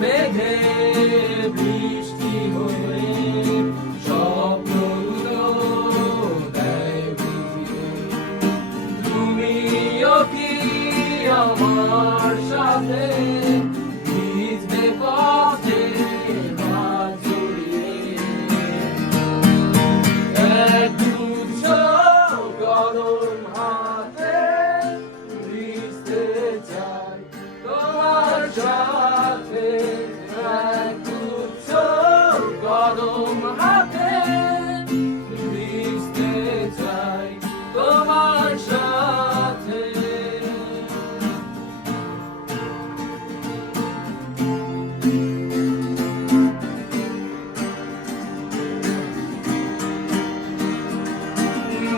মেঘে বৃষ্টি হয়ে স্বপ্নগুলো দেয় ভিজিয়ে। তুমিও কি আমার সাথে ভিজবে পথে হাত জড়িয়ে? এক গুচ্ছ গরম হাতে ভিজতে চাই তোমার সাথে। এক গুচ্ছ গরম হাতে ভিজতে চাই তোমার সাথে।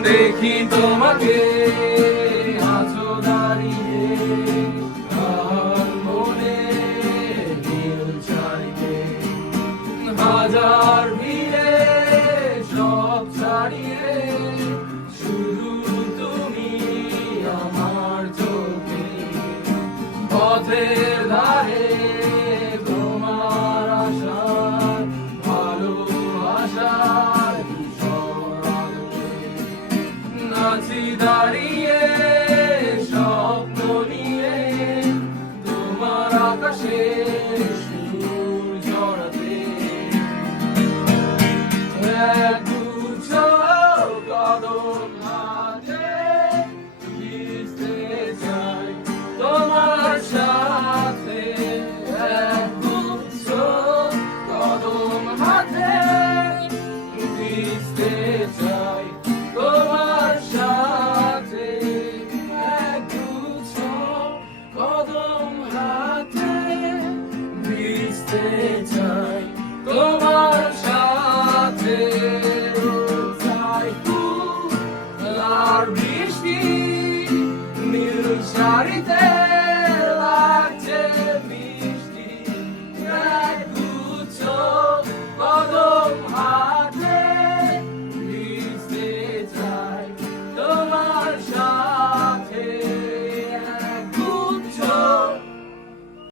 দেখি তোমাকে আছো দাঁড়িয়ে আর মনে নীল চারিতে। হাজার ভিড়ে সব ছাড়িয়ে শুধু তুমি আমার চোখে। পথের ধারে